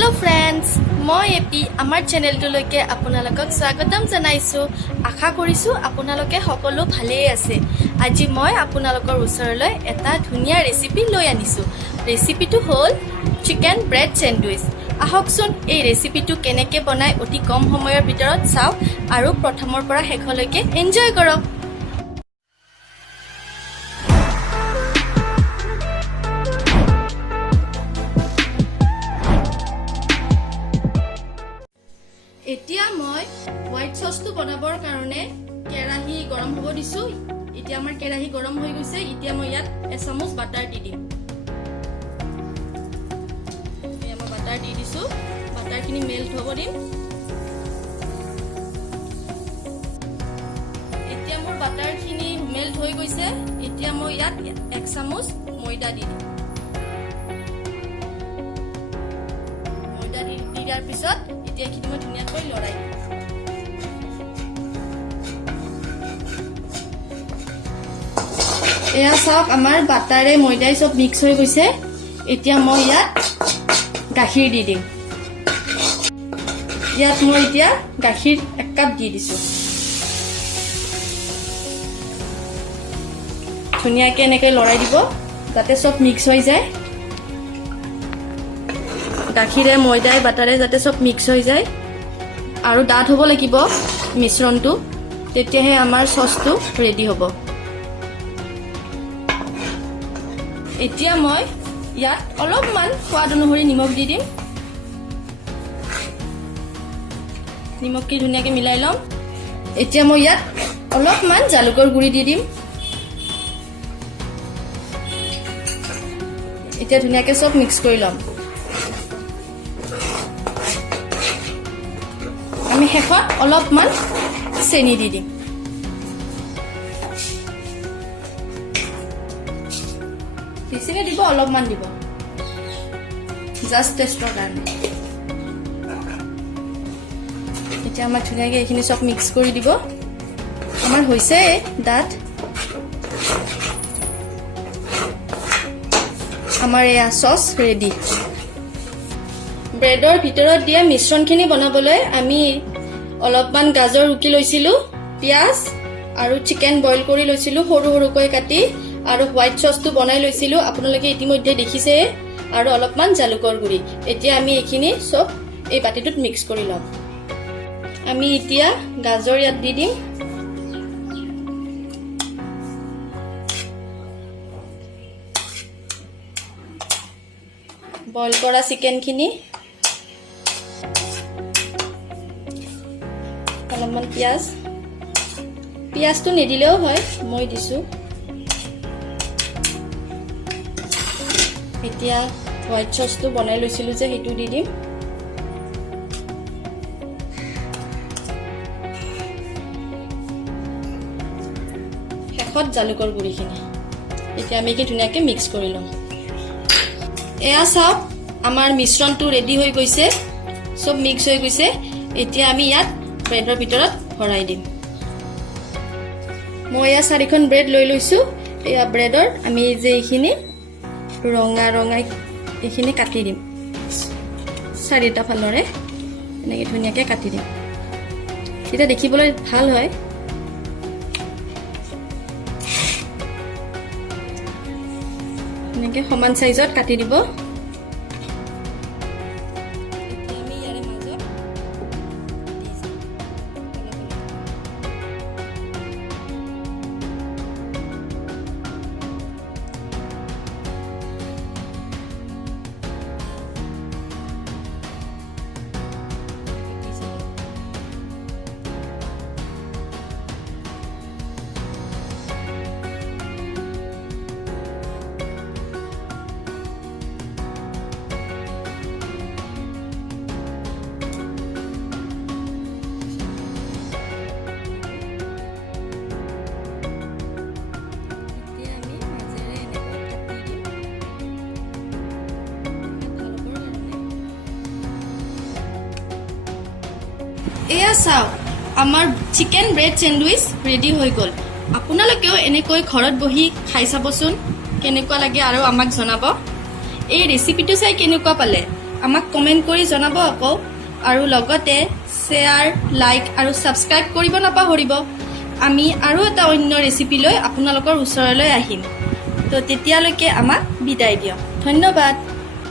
hello friends मैं AP आमार चेनेलटुলৈকে আপোনালোকক স্বাগতম জনাইছো আশা কৰিছো আপোনালোকে সকলো ভালেই আছে আজি মই আপোনালোকৰ ওচৰলৈ এটা ধুনিয়া ৰেচিপি লৈ আনিছো ৰেচিপিটো হ'ল চিকেন ব্ৰেড স্যান্ডউইচ আহকচোন এই ৰেচিপিটো কেনেকৈ বনাই অতি কম সময়ৰ ভিতৰত চাওক আৰু প্ৰথমৰ পৰা শেষলৈকে এনজয় কৰক এতিয়া মই হোয়াইট সসটো বনাবৰ কাৰণে কেৰাহী গৰম হ'ব দিছো এতিয়া আমাৰ কেৰাহী গৰম হৈ গৈছে এতিয়া মই ইয়াত এক চামুচ বাটাৰ দি দিম এতিয়া মই বাটাৰ দি দিছো বাটাৰখিনি মেল্ট হ'ব দিম এতিয়া মোৰ বাটাৰখিনি মেল্ট হৈ গৈছে এতিয়া মই ইয়াত এক চামুচ ময়দা দি দিম ময়দা দি দিয়াৰ পিছত এতিয়া খিনি মই ধুনিয়াকৈ লৰাই দিম এয়া সব আমাৰ বাটাৰে ময়দাই সব মিক্স হৈ গৈছে এতিয়া মই ইয়াত গাখীৰ দি দিম ইয়াত মই এতিয়া গাখীৰ 1 কাপ দি দিছো ধুনিয়াকৈ এনেকৈ লৰাই দিব যাতে সব মিক্স হৈ যায় গাখীৰে ময়দাই বাটাৰে যাতে সব মিক্স হৈ যায় আৰু ডাঠ হ'ব লাগিব মিশ্ৰণটো তেতিয়াহে আমাৰ সসটো ৰেডি হ'ব এতিয়া মই ইয়াত অলপমান সোৱাদ অনুসৰি নিমখ দি দিম নিমখটি ধুনিয়াকৈ মিলাই লম এতিয়া মই ইয়াত অলপমান জালুকৰ গুড়ি দি দিম এতিয়া ধুনিয়াকৈ সব মিক্স কৰি লম আমি শেষত অলপমান চেনি দি দিম বেছিকৈ দিব অলপমান দিব জাষ্ট টেষ্টৰ কাৰণে এতিয়া আমাৰ ধুনীয়াকৈ এইখিনি সব মিক্স কৰি দিব আমাৰ হৈছে ডাঠ আমাৰ এয়া সস ৰেডি ব্ৰেডৰ ভিতৰত দিয়া মিশ্ৰণখিনি বনাবলৈ আমি অলপমান গাজৰ ৰুকি লৈছিলো পিয়াজ আৰু চিকেন বইল কৰি লৈছিলো সৰু সৰুকৈ কাটি আৰু হোয়াইট সসটো বনাই লৈছিলো আপোনালোকে ইতিমধ্যে দেখিছে আৰু অলপমান জালুকৰ গুড়ি এতিয়া আমি এইখিনি সব এই বাটিটোত মিক্স কৰি লম আমি এতিয়া গাজৰ ইয়াত দি দিম বইল কৰা চিকেনখিনি অলপমান পিয়াজটো নিদিলেও হয় মই দিছো এতিয়া হোয়াইট সসটো বনাই লৈছিলো যে হেতু দি দিম শেষত জালুকৰ গুড়িখিনি এতিয়া আমি কি ধুনিয়াকৈ মিক্স কৰি লম এয়া চাওক আমাৰ মিশ্ৰণটো ৰেডি হৈ গৈছে সব মিক্স হৈ গৈছে এতিয়া আমি ইয়াত ব্ৰেডৰ ভিতৰত ভৰাই দিম মই এয়া 4খন ব্ৰেড লৈ লৈছো এয়া ব্ৰেডৰ আমি যে এইখিনি ৰঙা এইখিনি কাটি দিম 4টা ফালৰে এনেকৈ ধুনিয়াকৈ কাটি দিম এটা দেখিবলৈ ভাল হয় এনেকৈ সমান সাইজত কাটি দিব এয়া চাওক আমাৰ চিকেন ব্ৰেড স্যান্ডউইচ ৰেডি হৈ গল আপোনালোকেও এনেকৈ ঘৰত বহি খাই চাবচোন কেনেকুৱা লাগে আৰু আমাক জনাব এই ৰেচিপিটো চাই কেনেকুৱা পালে আমাক কমেণ্ট কৰি জনাব আকৌ আৰু লগতে শ্বেয়াৰ লাইক আৰু ছাবস্ক্ৰাইব কৰিব নাপাহৰিব আমি আৰু এটা অন্য ৰেচিপি লৈ আপোনালোকৰ ওচৰলৈ আহিম তো তেতিয়ালৈকে আমাক বিদায় দিয়ক ধন্যবাদ